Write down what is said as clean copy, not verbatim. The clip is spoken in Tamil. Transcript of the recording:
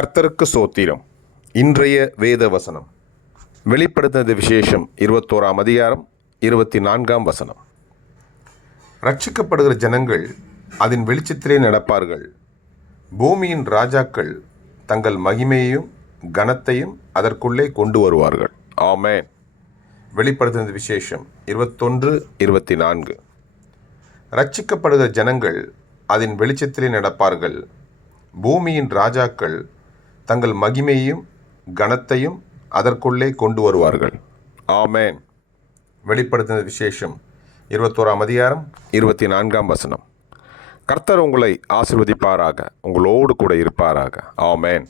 கர்த்தருக்கு சோத்திரம். இன்றைய வேத வசனம் வெளிப்படுத்தினது விசேஷம் 21ஆம் அதிகாரம் 24ஆம் வசனம். ரட்சிக்கப்படுகிற ஜனங்கள் அதன் வெளிச்சத்திலே நடப்பார்கள். பூமியின் ராஜாக்கள் தங்கள் மகிமையையும் கனத்தையும் அதற்குள்ளே கொண்டு வருவார்கள். ஆமென். வெளிப்படுத்தினது விசேஷம் 21-24. ரட்சிக்கப்படுகிற ஜனங்கள் அதன் வெளிச்சத்திலே நடப்பார்கள். பூமியின் ராஜாக்கள் தங்கள் மகிமையையும் கனத்தையும் அதற்குள்ளே கொண்டு வருவார்கள். ஆமென். வெளிப்படுத்தின விசேஷம் 21ஆம் அதிகாரம் 24ஆம் வசனம். கர்த்தர் உங்களை ஆசீர்வதிப்பாராக, உங்களோடு கூட இருப்பாராக. ஆமென்.